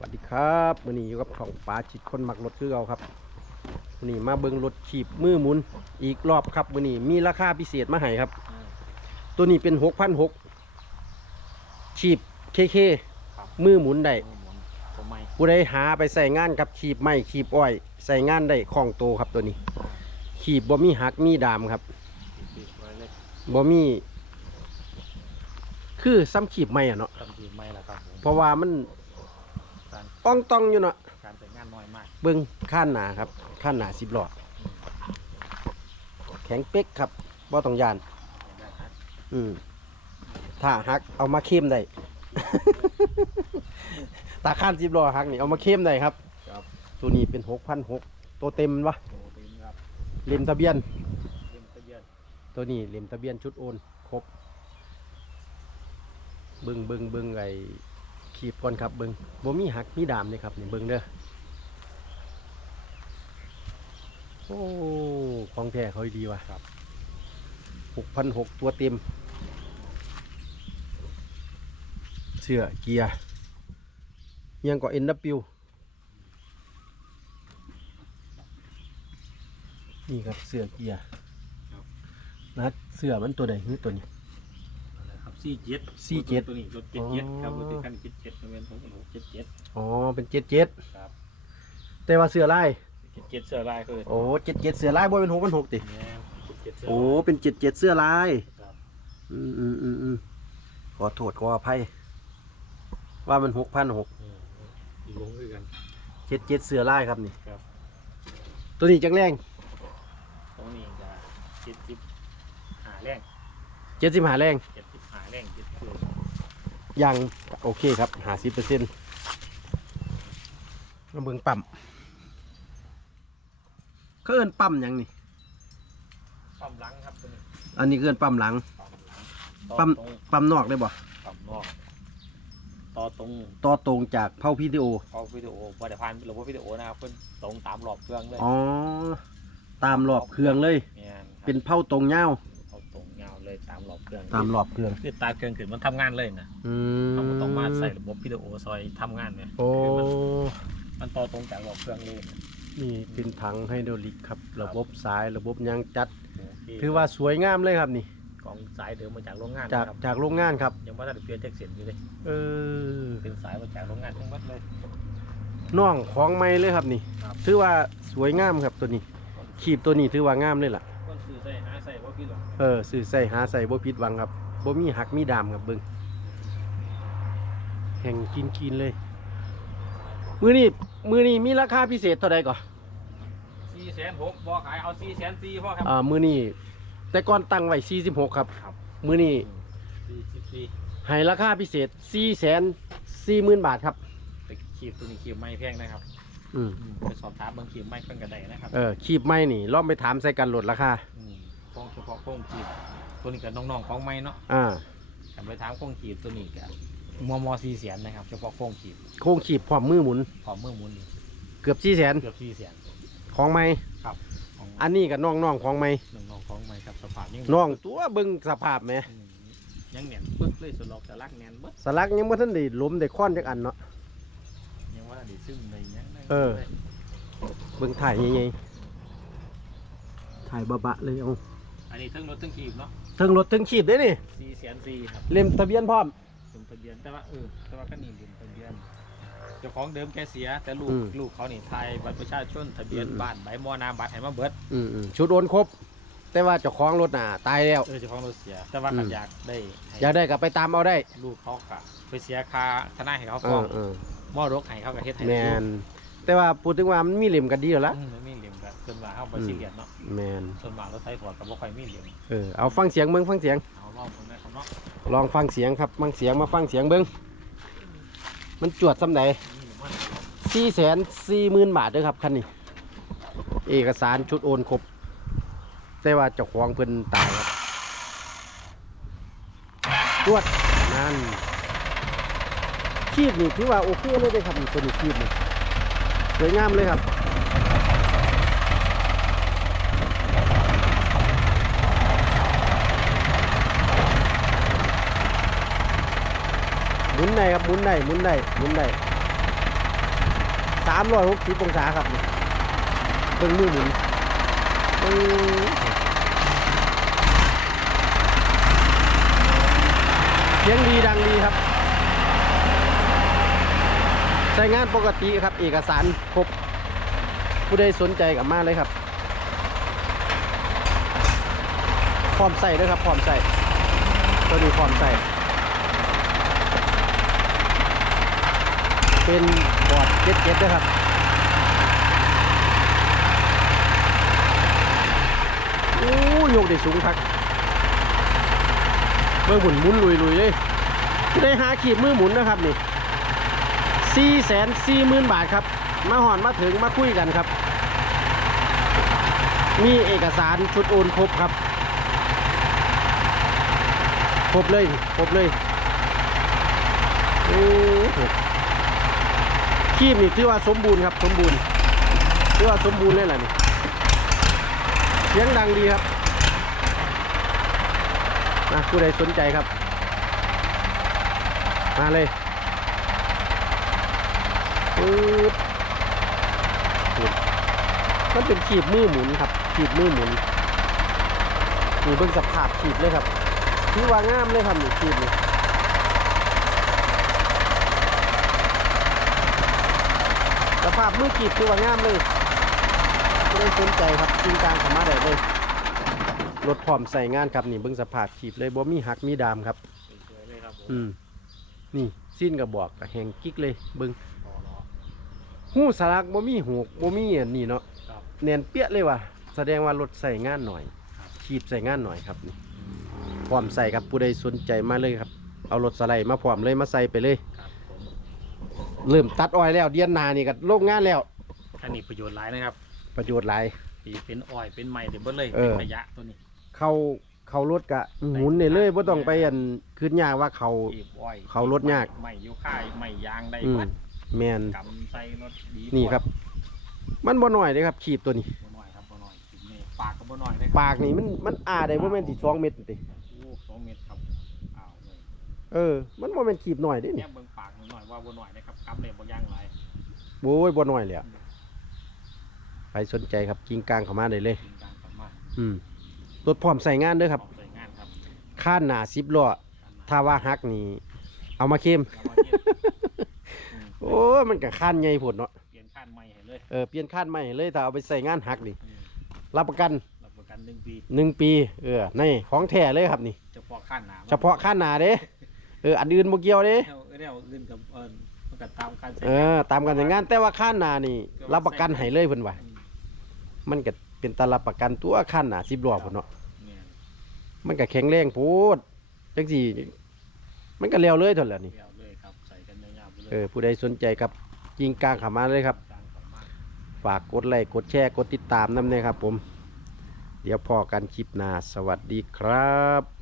วัสดีครับวันนี้อยู่กับช่องปลาจิตคนมักรถคือเราครับวันนี้มาเบิ่งรถขีบมือหมุนอีกรอบครับวันนี้มีราคาพิเศษมาให้ครับ ตัวนี้เป็นหกพันหกขีบเคเคครับ มือหมุนได้หมุนตัวไม้ผู้ใดหาไปใส่งานกับขีบไม้ขีบอ้อย ใส่งานได้คล่องโตครับตัวนี้ ขีบบ่มีหักมีดามครับติดไว้เลยบ่มี คือซ้ำขีบไม้อะเนาะตั้งทีไม้แล้วครับผมเพราะว่ามัน การอ่องต้องอยู่เนาะการใช้งานน้อยมากเบิ้งข้านหนาครับข้านหนาสิบหลอด แข็งเป๊กครับบ่ต้องยานได้ครับอืมถ้าหักเอามาเข้มได้ ตาข้านสิบหลอดหักนี่เอามาเข้มได้ครับ ครับตัวนี้เป็นหกพันหกตัวเต็มวะโอ้ดีครับเล่มทะเบียน เล่มตะเยียนตัวนี้เล่มทะเบียนชุดโอน ครบ เบิ้งเบิ้งเบิ้งไอ้ ขีบก่อนครับเบิ้งบ่มีหักมีดามเลยครับนี่เบิ้งเด้อโอ้ของแท้เขาดีว่ะครับหกพันหกตัวเต็ม เสื้อเกียร์ยังก็ NW นี่ครับเสื้อเกียร์นะเสื้อมันตัวใดคือตัวนี้อะไรครับ สี่เจ็ดสี่เจ็ด ตัวนี้รถเจ็ดเจ็ดครับรถที่ขั้นเจ็ดเจ็ดเป็นของหนูเจ็ดเจ็ดอ๋อเป็นเจ็ดเจ็ดครับแต่ว่าเสื้อลายเจ็ดเจ็ดเสื้อลายคือโอ้เจ็ดเจ็ดเสื้อลายบ่เป็นหกเป็นหกติแม่เจ็ดเจ็ดเสื้อโอ้เป็นเจ็ดเจ็ดเสื้อลาย ครับอืมอืมอืมอืมขอโทษขออภัยว่ามันหกพันหกอืมอีกลงคือกันเจ็ดเจ็ดเสื้อลายครับนี่ ครับตัวนี้จังแรงตรงนี้จะเจ็ดสิบหาแรงเจ็ดสิบหาแรงเจ็ดสิบหาแรงเจ็ดคือ ยังโอเคครับหาสิบเปอร์เซ็นต์มาเบิ่งปั๊มเขาเอินปั๊มหยังนี่ปั๊มหลังครับตัวนี้อันนี้คือเอินปั๊มหลังปั๊มหลังปั๊มต่อตรงปั๊มนอกได้บ่ปั๊มนอกต่อตรงต่อตรงจากเผาพีดีโอเอาวิดีโอว่าเดี๋ยวพันระบบวิดีโอนะครับเพิ่นตรงตามหลอบเครื่องเลยอ๋อตามรอบเครื่องเลยเนี่ยครับเป็นเผาตรงเงาเอาตรงยาว เลยตามหลอบเครื่องตามรอบเครื่อง คือตาเครื่องขึ้นมันทำงานเลยนะอืมเขาบ่ต้องมาใส่ระบบวิดีโอซอยทำงานเนี่ยโอ้ คือมันมันต่อตรงจากหลอบเครื่องเลยนะนี่เป็นถังไฮดรอลิกครับ ระบบสายระบบยางจัดโอเคถือว่าสวยงามเลยครับนี่กองสายเดิมมาจากโรงงานจากนะครับจากโรงงานครับ ยังไม่ได้เปลี่ยนแจ็คเสียนอยู่เลยเออ เป็นสายมาจากโรงงานทั้งหมดเลย น่องของไม้เลยครับนี่ ครับ ถือว่าสวยงามครับตัวนี้ ขีบตัวนี้ถือว่างามเลยล่ะ เออซื้อใส่หาใส่บ่ผิดหวังครับบ่มีหักมีดามครับเบิ่งแห่งกินกินเลย มือนี้มือนี้มีราคาพิเศษเท่าใดก่อนสี่แสนหกบอขายเอาสี่แสนสี่พ่อครับอ่ามือนี้แต่ก่อนตั้งไว้46ครับครับ มือนี้สี่สิบสี่ให้ราคาพิเศษ4 4 0 0 0 0บาทครับแต่ขีบตัวนี้ขีบไม่แพงนะครับอืมไปสอบถามบางขีบไม่เพิ่นกันได้นะครับเออขีบไม้นี่ลองไปถามใส่กันลดราคา อืมโค้งเฉพาะโค้งขีบตัวนี้กับน้องๆของไม่เนาะอ่าแต่ไปถามโค้งขีบตัวนี้กับมอมอสี่แสนนะครับเฉพาะโค้งขีบโค้งขีบพร้อมมือหมุน พร้อมเมื่อหมุนนี่เกือบ4แสนเกือบสี่แสนของไม้ครับของอันนี้กับน้องๆของไม้น้องๆของไม่ครับสภาพยังน้องตัวเบิ่งสภาพแหมอืมยังแน่นปึ๊กเลยสลอกจะลักแน่นเบิดสลักยังบ่ทันได้ล้มได้ค้อนจักอันเนาะ ยังว่าได้ซึมในยังได้เออ เบิ่งถ่ายใหญ่ๆถ่ายบะๆเลยเอาอั นนี้เทั้งรถเทั้งขีบเนาะถึงรถถึงขีบได้นี่สี่แสนสี่ครับเล่มทะเบียนพร้อม ลงทะเบียนแต่ว่าเออแต่ว่าก็นี่ลงทะเบียนเจ้าของเดิมแกเสีย แต่ลูกอืมลูกเขานี่ไทยบัตรประชาชนทะเบียนอืม บ้านใบมอนาบัตรให้มาเบิดอืมๆชุดโอนครบ แต่ว่าเจ้าของรถน่ะตายแล้ว เออเจ้าของรถเสีย แต่ว่าอืมก็อยากได้ให้อยากได้ก็ไปตามเอาได้ลูกเขาค่ะไปเสียค่าทนายให้เขาเอฟ้อองเออมอรกให้เขากับเฮ็ดให้แมน แต่ว่าพูดถึงว่ามันมีเหลี่ยมกันดีแล้วละอืมมันมีเหลี่ยมกันส่วนมากเขาไปอืมซีเรียสเนาะแมนส่วนมากรถไทยฟอร์ดกับบ่ค่อยมีเหลี่ยมเออเอาฟังเสียงเบิ่งฟังเสียง เอาลองคนได้ครับเนาะลองฟังเสียงครับฟังเสียงมาฟังเสียงเบิ่งมันจวดสำใดนี่มันสี่แสนสี่หมื่นบาทเด้อครับคันนี้ เอกสารชุดโอนครบ แต่ว่าเจ้าของเพิ่นตายครับตรวจนั่นคีบนี่ถือว่าโอเคเลยเด้อครับนี่ตัวนี้คีบนี่ สวยงามเลยครับหมุนได้ครับหมุนได้หมุนได้หมุนได้สามร้อยหกสิบองศาครับเบิ่งมือหมุนเสียงดีดังดีครับ ช้งานปกติครับ เอกสารครบ ผู้ใดสนใจกับมาเลยครับ พร้อมใส่ด้วยครับพร้อมใส่ตัวนี้พร้อมใส่ เป็นบอร์ดเก็ตเก็ตด้วยครับโอ้ยกได้สูงครับเมื่อหมุนมุนลุยลุยเลยได้หาขีดมือหมุนนะครับนี่ สี่แสนสี่หมื่นบาทครับ มาหอนมาถึงมาคุยกันครับ มีเอกสารชุดโอนครบครับครบเลยครบเลยโอ้โหขีบนี่ถือว่าสมบูรณ์ครับ สมบูรณ์ถือว่าสมบูรณ์เลยแหละนี่เสียงดังดีครับนะผู้ใดสนใจครับ มาเลย ปึ๊บมันเป็นขีบมือหมุนครับขีบมือหมุนนี่เบิ่งสภาพขีบเลยครับถือว่างามเลยครับนี่ขีบนี่สภาพมือขีบถือว่างามเลยผู้ใดสนใจครับจริงกลางเข้ามาได้เลยรถพร้อมใส่งานครับนี่เบิ่งสภาพขีบเลยบ่มีหักมีดามครับรบอืมนี่สิ้นกระบอกกระแหงกิ๊กเลยเบิ่งพอล้อ หูสลักบ่มีหูกบ่มีอันนี้เนาะครับแน่นเปี้ยเลยว่ะแสดงว่ารถใส่งานหน่อยครับขีบใส่งานหน่อยครับนี่พร้อมใส่ครับผู้ใดสนใจมาเลยครับ เอารถสไลด์มาพร้อมเลยมาใส่ไปเลย ครับผมเริ่มตัดอ้อยแล้วเดือนหน้านี่ก็โรงงานแล้ว อันนี้ประโยชน์หลายนะครับประโยชน์หลาย ปีเป็นอ้อยเป็นไม้เดี๋ยวเบิดเลยเอเป็นอขยะตัวนี้เข้าเข้ารถกะหมุนได้เลยบ่ต้องไปอันขึ้นยากว่าเขา ปีบอ้อยเขาลดยาก ไม้ยูค่ายไม้ยางได้อืมวัด แมนกำใส่รถดีนี่ครับ มันบ่น้อยเด้ครับขีบตัวนี้บ่น้อยครับบ่น้อยถึงนี่ปากก็บ่น้อยเลยปากนี่มันมันอ้าได้บ่แม่นสิ2เม็ดติโอ้สองเมตรครับอ้าวเลยเออ มันบ่แม่นขีบหน่อยเด้เนี่นี่ยเบิ่งปากหน่อยว่าบ่น้อยนะครับกำเลยบ่ย่างหลายโอ้ยบ่น้อยเลยอะใครสนใจครับกิ่งกลางเข้ามาได้เลยจริงจังสามารถอืมรถพร้อมใส่งานเด้อครับ ออกใส่งานครับข้านหน้า10ล้อถ้าว่าหักนี่เอามาเข้มแล้วมาเทียบอืม โอ้ยมันก็ข้านใหญ่พุ่นเนาะเปลี่ยนข้านใหม่ให้เลยเออเปลี่ยนข้านใหม่เลยถ้าเอาไปใส่งานหักนี่อืมรับประกันรับประกันหนึ่งปีหนึ่งปี เออนี่ของแท้เลยครับนี่ เฉพาะข้านหนาเฉพาะข้านหน้าเด้เอออันอื่นบ่เกี่ยวเด้เอาเอาเอาอื่นกับเอิญมันก็ตามการใช้เออตามกันใส่งานแต่ว่าข้านหน้านี่ รับประกันให้เลยเพิ่นว่าอืมมันก็เป็นตารับประกันตัวข้านหน้า10ล้อพุ่นเนาะ เนี่ยมันก็แข็งแรงโพูดจังสี่ มันก็เร็วเลยเท่านั้นนี่เดียว เออผู้ใดสนใจครับยิงกลางขามาเลยครับ ฝากกดไลค์กดแชร์กดติดตามน้ำเนี่ยครับผม เดี๋ยวพอกันคลิปหน้าสวัสดีครับ